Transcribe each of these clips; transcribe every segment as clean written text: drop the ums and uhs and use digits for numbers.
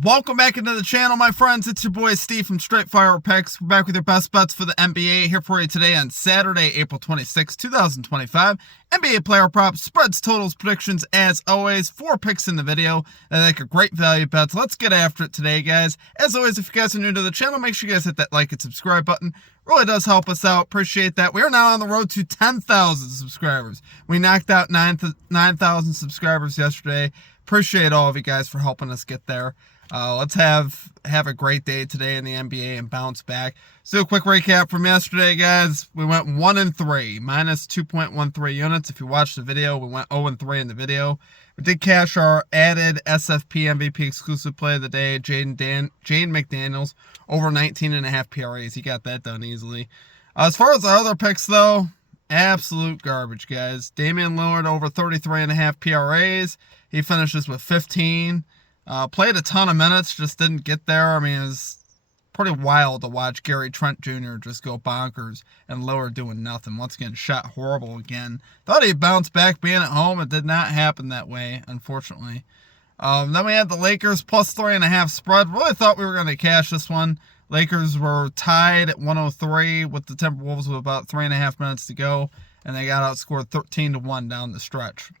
Welcome back into the channel, my friends. It's your boy Steve from Straight Fire Picks. We're back with your best bets for the NBA here for you today on Saturday, April 26, 2025. NBA player props, spreads, totals, predictions, as always. 4 picks in the video. I think a great value bets. Let's get after it today, guys. As always, if you guys are new to the channel, make sure you guys hit that like and subscribe button. Really does help us out. Appreciate that. We are now on the road to 10,000 subscribers. We knocked out 9,000 subscribers yesterday. Appreciate all of you guys for helping us get there. Let's have a great day today in the NBA and bounce back. So a quick recap from yesterday, guys. We went 1-3, minus 2.13 units. If you watched the video, we went 0-3 in the video. We did cash our added SFP MVP exclusive play of the day, Jaden McDaniels, over 19.5 PRAs. He got that done easily. As far as our other picks, though, absolute garbage, guys. Damian Lillard over 33.5 PRAs. He finishes with 15. Played a ton of minutes, just didn't get there. I mean, it's pretty wild to watch Gary Trent Jr. just go bonkers and Lillard doing nothing. Once again, shot horrible again. Thought he'd bounce back being at home. It did not happen that way, unfortunately. Then we had the Lakers plus 3.5 spread. Really thought we were going to cash this one. Lakers were tied at 103 with the Timberwolves with about 3.5 minutes to go, and they got outscored 13-1 down the stretch.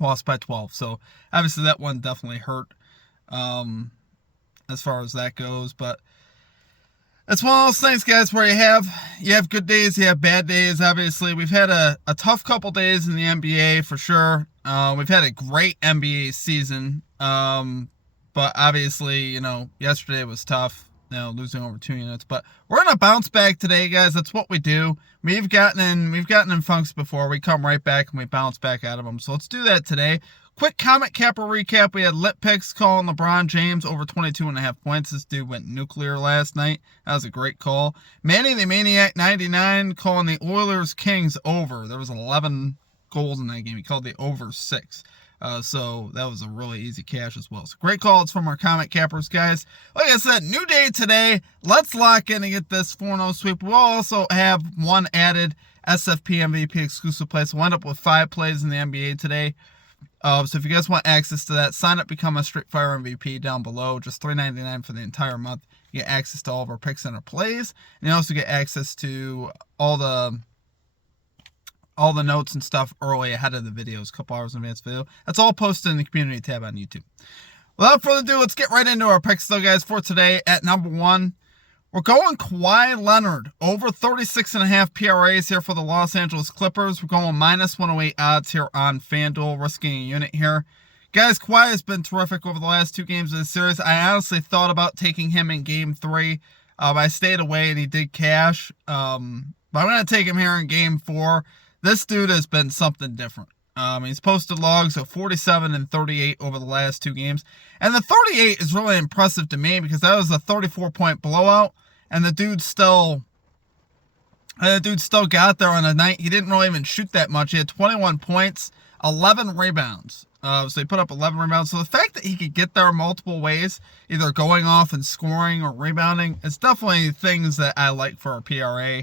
Lost by 12. So obviously that one definitely hurt as far as that goes. But it's one of those things, guys, where you have good days, you have bad days. Obviously, we've had a tough couple days in the NBA for sure. We've had a great NBA season. But obviously, yesterday was tough. Losing over 2 units, but we're gonna bounce back today, guys. That's what we do. We've gotten in funks before. We come right back and we bounce back out of them. So let's do that today. Quick Comet Capper recap. We had Lit Picks calling LeBron James over 22.5 points. This dude went nuclear last night. That was a great call. Manny the Maniac 99 calling the Oilers Kings over. There was 11 goals in that game. He called the over 6. So that was a really easy cash as well. So great calls from our Comet Cappers, guys. Like I said, new day today. Let's lock in and get this 4-0 sweep. We'll also have one added SFP MVP exclusive play. So we'll end up with 5 plays in the NBA today. So if you guys want access to that, sign up, become a Straight Fire MVP down below. Just $3.99 for the entire month. You get access to all of our picks and our plays. And you also get access to all the notes and stuff early ahead of the videos, a couple hours in advance video. That's all posted in the community tab on YouTube. Without further ado, let's get right into our picks though, guys, for today. At number 1, we're going Kawhi Leonard, over 36.5 PRAs here for the Los Angeles Clippers. We're going minus 108 odds here on FanDuel, risking a unit here. Guys, Kawhi has been terrific over the last 2 games of the series. I honestly thought about taking him in game 3. I stayed away and he did cash. But I'm going to take him here in game 4. This dude has been something different. He's posted logs of 47 and 38 over the last 2 games. And the 38 is really impressive to me because that was a 34-point blowout. And the dude still got there on a night. He didn't really even shoot that much. He had 21 points, 11 rebounds. So he put up 11 rebounds. So the fact that he could get there multiple ways, either going off and scoring or rebounding, it's definitely things that I like for our PRA.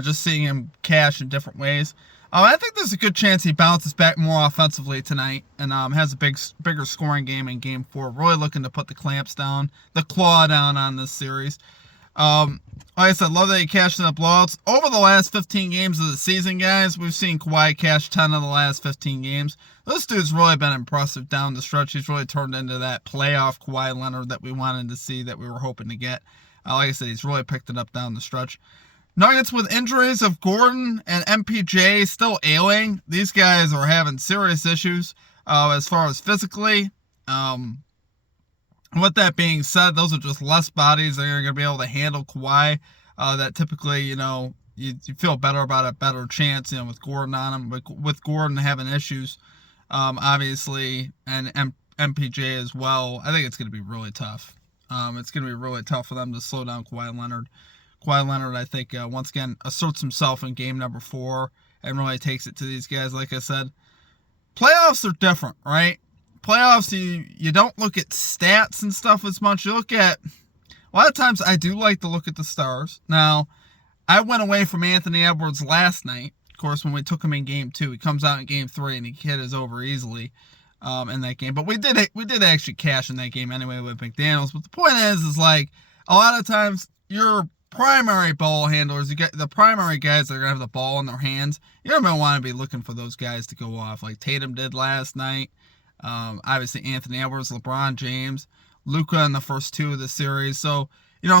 Just seeing him cash in different ways. I think there's a good chance he bounces back more offensively tonight and has a bigger scoring game in Game 4. Really looking to put the clamps down, the claw down on this series. Like I said, love that he cashed in the blowouts. Over the last 15 games of the season, guys, we've seen Kawhi cash 10 of the last 15 games. This dude's really been impressive down the stretch. He's really turned into that playoff Kawhi Leonard that we wanted to see, that we were hoping to get. Like I said, he's really picked it up down the stretch. Nuggets with injuries of Gordon and MPJ still ailing. These guys are having serious issues as far as physically. With that being said, those are just less bodies that are going to be able to handle Kawhi. That typically, you feel better about a better chance, with Gordon on him. But with Gordon having issues, obviously, and MPJ as well, I think it's going to be really tough. It's going to be really tough for them to slow down Kawhi Leonard. Kawhi Leonard, I think, once again, asserts himself in game number 4 and really takes it to these guys. Like I said, playoffs are different, right? Playoffs, you don't look at stats and stuff as much. You look at, a lot of times I do like to look at the stars. Now, I went away from Anthony Edwards last night. Of course, when we took him in game 2, he comes out in game 3 and he hit his over easily. in that game. But we did actually cash in that game anyway with McDaniels. But the point is like a lot of times your primary ball handlers, you get the primary guys that are gonna have the ball in their hands. You're gonna want to be looking for those guys to go off, like Tatum did last night. Obviously Anthony Edwards, LeBron James, Luka in the first two of the series. So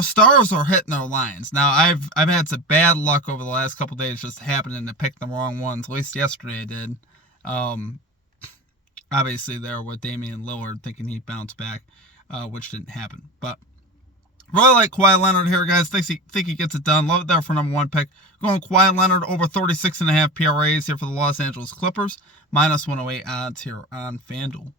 stars are hitting their lines. Now I've had some bad luck over the last couple days, just happening to pick the wrong ones. At least yesterday I did. Obviously there with Damian Lillard, thinking he'd bounce back, which didn't happen. But really like Kawhi Leonard here, guys. Think he gets it done. Love it there for number one pick. Going Kawhi Leonard over 36.5 PRAs here for the Los Angeles Clippers. Minus 108 odds here on FanDuel.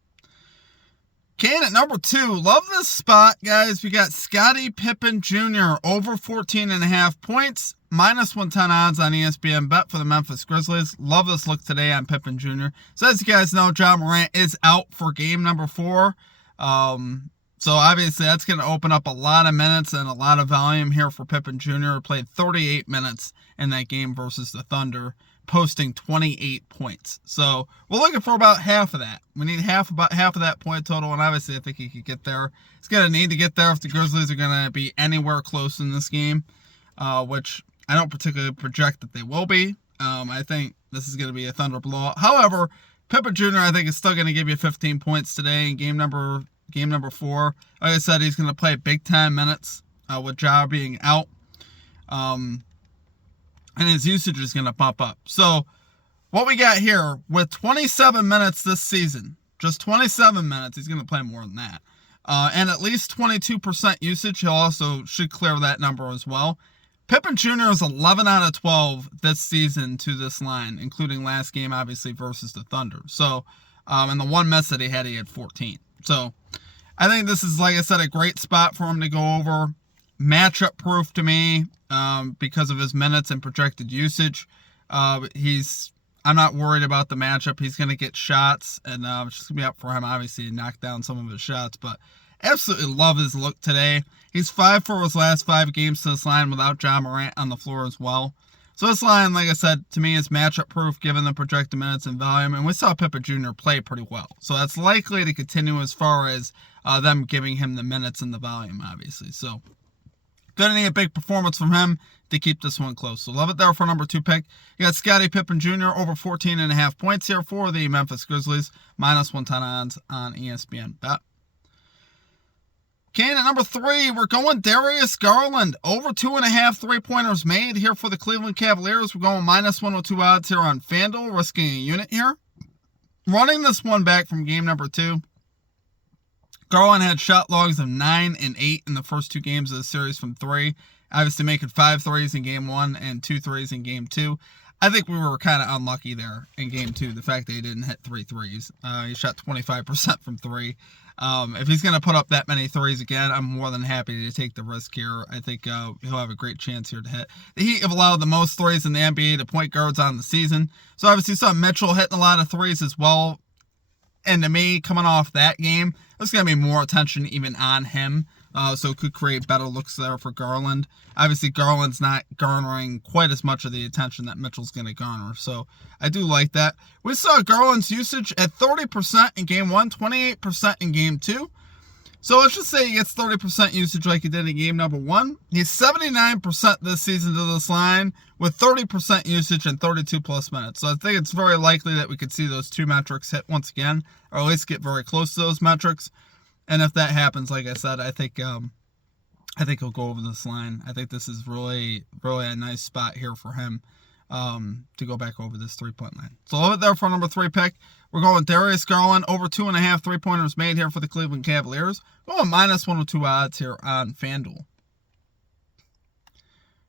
Kane at number 2. Love this spot, guys. We got Scottie Pippen Jr. over 14.5 points. Minus 110 odds on ESPN Bet for the Memphis Grizzlies. Love this look today on Pippen Jr. So as you guys know, Ja Morant is out for game number 4. So obviously that's going to open up a lot of minutes and a lot of volume here for Pippen Jr. Played 38 minutes in that game versus the Thunder, posting 28 points. So we're looking for about half of that. We need about half of that point total, and obviously I think he could get there. He's going to need to get there if the Grizzlies are going to be anywhere close in this game, which I don't particularly project that they will be. I think this is going to be a Thunder blowout. However, Pippen Jr. I think is still going to give you 15 points today in game number 4. Like I said, he's going to play big time minutes with Ja being out. And his usage is going to pump up. So what we got here with 27 minutes this season, just 27 minutes, he's going to play more than that. And at least 22% usage, he'll also should clear that number as well. Pippen Jr. is 11 out of 12 this season to this line, including last game, obviously, versus the Thunder. So, and the one miss that he had 14. So, I think this is, like I said, a great spot for him to go over. Matchup proof to me because of his minutes and projected usage. I'm not worried about the matchup. He's going to get shots, and it's just going to be up for him, obviously, to knock down some of his shots. But absolutely love his look today. He's 5 for his last 5 games to this line without Ja Morant on the floor as well. So this line, like I said, to me is matchup proof given the projected minutes and volume. And we saw Pippen Jr. play pretty well. So that's likely to continue as far as them giving him the minutes and the volume, obviously. So gonna need a big performance from him to keep this one close. So love it there for number 2 pick. You got Scottie Pippen Jr. over 14.5 points here for the Memphis Grizzlies. Minus 110 odds on ESPN Bet. Kane at number 3, we're going Darius Garland. Over 2.5 3-pointers made here for the Cleveland Cavaliers. We're going minus 102 odds here on FanDuel, risking a unit here. Running this one back from game number 2. Garland had shot logs of 9 and 8 in the first 2 games of the series from 3. Obviously making 5 threes in game 1 and 2 threes in game 2. I think we were kind of unlucky there in game 2. The fact that he didn't hit 3 threes. He shot 25% from 3. If he's going to put up that many threes again, I'm more than happy to take the risk here. I think he'll have a great chance here to hit. The Heat have allowed the most threes in the NBA to point guards on the season. So obviously saw Mitchell hitting a lot of threes as well. And to me, coming off that game, there's going to be more attention even on him. So it could create better looks there for Garland. Obviously, Garland's not garnering quite as much of the attention that Mitchell's going to garner. So I do like that. We saw Garland's usage at 30% in game 1, 28% in game 2. So let's just say he gets 30% usage like he did in game number 1. He's 79% this season to this line with 30% usage and 32 plus minutes. So I think it's very likely that we could see those 2 metrics hit once again, or at least get very close to those metrics. And if that happens, like I said, I think he'll go over this line. I think this is really, really a nice spot here for him to go back over this 3-point line. So love it there for number 3 pick. We're going Darius Garland over 2.5 3-pointers made here for the Cleveland Cavaliers. Going minus 102 odds here on FanDuel.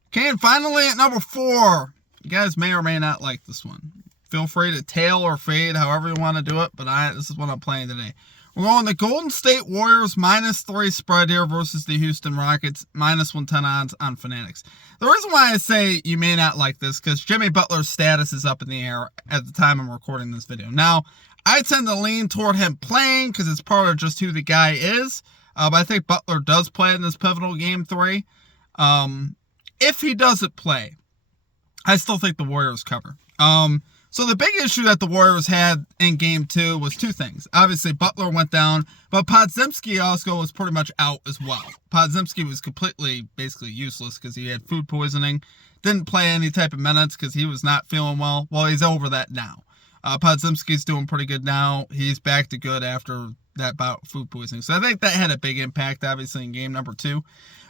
Okay, and finally at number 4. You guys may or may not like this one. Feel free to tail or fade, however you want to do it, but this is what I'm playing today. We're going the Golden State Warriors minus 3 spread here versus the Houston Rockets, minus 110 odds on Fanatics. The reason why I say you may not like this, because Jimmy Butler's status is up in the air at the time I'm recording this video. Now, I tend to lean toward him playing because it's part of just who the guy is. But I think Butler does play in this pivotal game 3. If he doesn't play, I still think the Warriors cover. So the big issue that the Warriors had in Game 2 was two things. Obviously, Butler went down, but Podziemski also was pretty much out as well. Podziemski was basically useless because he had food poisoning. Didn't play any type of minutes because he was not feeling well. Well, he's over that now. Podziemski's doing pretty good now. He's back to good after that bout of food poisoning. So I think that had a big impact, obviously, in game number 2.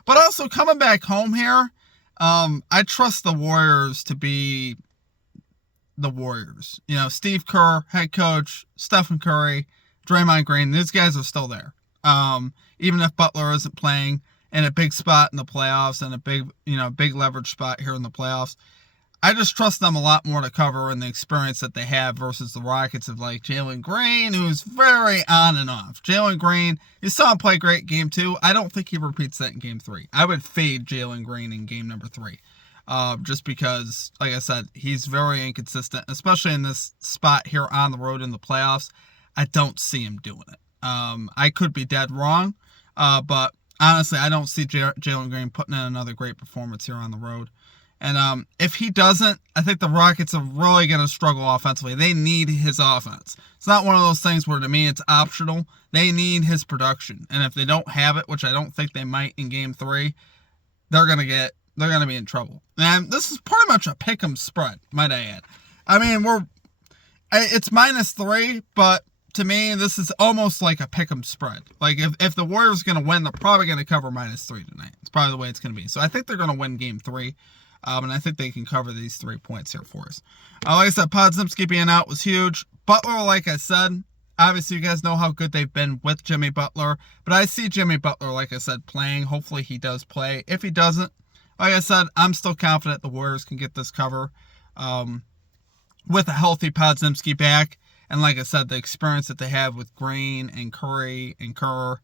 But also, coming back home here, I trust the Warriors to be the Warriors. You know, Steve Kerr, head coach, Stephen Curry, Draymond Green, these guys are still there. Even if Butler isn't playing in a big spot in the playoffs and a big leverage spot here in the playoffs, I just trust them a lot more to cover in the experience that they have versus the Rockets of like Jalen Green, who's very on and off. Jalen Green, you saw him play great game 2. I don't think he repeats that in game 3. I would fade Jalen Green in game number 3. Just because, like I said, he's very inconsistent, especially in this spot here on the road in the playoffs. I don't see him doing it. I could be dead wrong, but honestly, I don't see Jalen Green putting in another great performance here on the road. And if he doesn't, I think the Rockets are really going to struggle offensively. They need his offense. It's not one of those things where, to me, it's optional. They need his production. And if they don't have it, which I don't think they might in game 3, they're going to be in trouble. And this is pretty much a pick'em spread, might I add. I mean, it's -3, but to me, this is almost like a pick'em spread. Like, if the Warriors are going to win, they're probably going to cover -3 tonight. It's probably the way it's going to be. So I think they're going to win game 3. And I think they can cover these 3 points here for us. Like I said, Podziemski being out was huge. Butler, like I said, obviously you guys know how good they've been with Jimmy Butler. But I see Jimmy Butler, like I said, playing. Hopefully he does play. If he doesn't, like I said, I'm still confident the Warriors can get this cover with a healthy Podziemski back. And like I said, the experience that they have with Green and Curry and Kerr,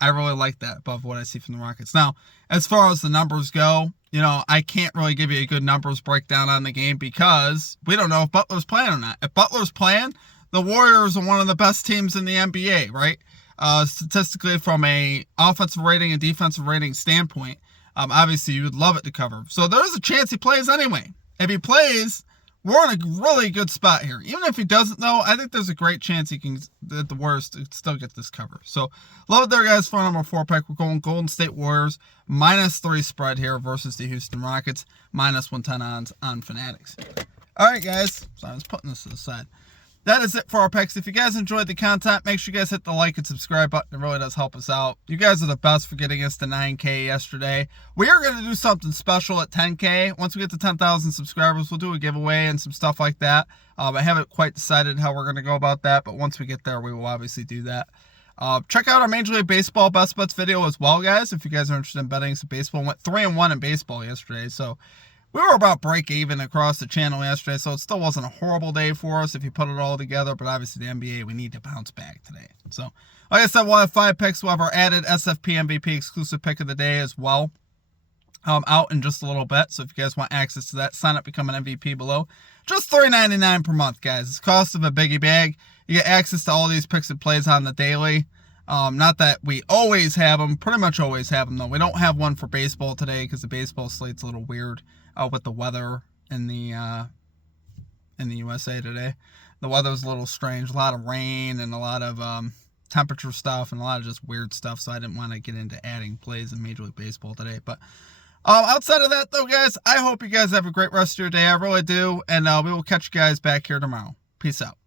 I really like that above what I see from the Rockets. Now, as far as the numbers go, I can't really give you a good numbers breakdown on the game because we don't know if Butler's playing or not. If Butler's playing, the Warriors are one of the best teams in the NBA, right? Statistically, from a offensive rating and defensive rating standpoint, obviously you would love it to cover. So there's a chance he plays anyway. If he plays, we're in a really good spot here. Even if he doesn't, though, I think there's a great chance that the Warriors still get this cover. So, love it there, guys. For number 4 pick, we're going Golden State Warriors -3 spread here versus the Houston Rockets -110 odds on Fanatics. All right, guys. So I was putting this to the side. That is it for our picks. If you guys enjoyed the content, make sure you guys hit the like and subscribe button. It really does help us out. You guys are the best for getting us to 9K yesterday. We are going to do something special at 10K. Once we get to 10,000 subscribers, we'll do a giveaway and some stuff like that. I haven't quite decided how we're going to go about that, but once we get there, we will obviously do that. Check out our Major League Baseball Best Bets video as well, guys. If you guys are interested in betting some baseball, went 3-1 in baseball yesterday, so we were about break even across the channel yesterday, so it still wasn't a horrible day for us if you put it all together, but obviously the NBA, we need to bounce back today. So, like I said, we'll have 5 picks. We'll have our added SFP MVP exclusive pick of the day as well out in just a little bit. So if you guys want access to that, sign up, become an MVP below. Just $3.99 per month, guys. It's the cost of a biggie bag. You get access to all these picks and plays on the daily. Not that we always have them, pretty much always have them, though. We don't have one for baseball today because the baseball slate's a little weird with the weather in the USA today. The weather's a little strange. A lot of rain and a lot of temperature stuff and a lot of just weird stuff, so I didn't want to get into adding plays in Major League Baseball today. But outside of that, though, guys, I hope you guys have a great rest of your day. I really do, and we will catch you guys back here tomorrow. Peace out.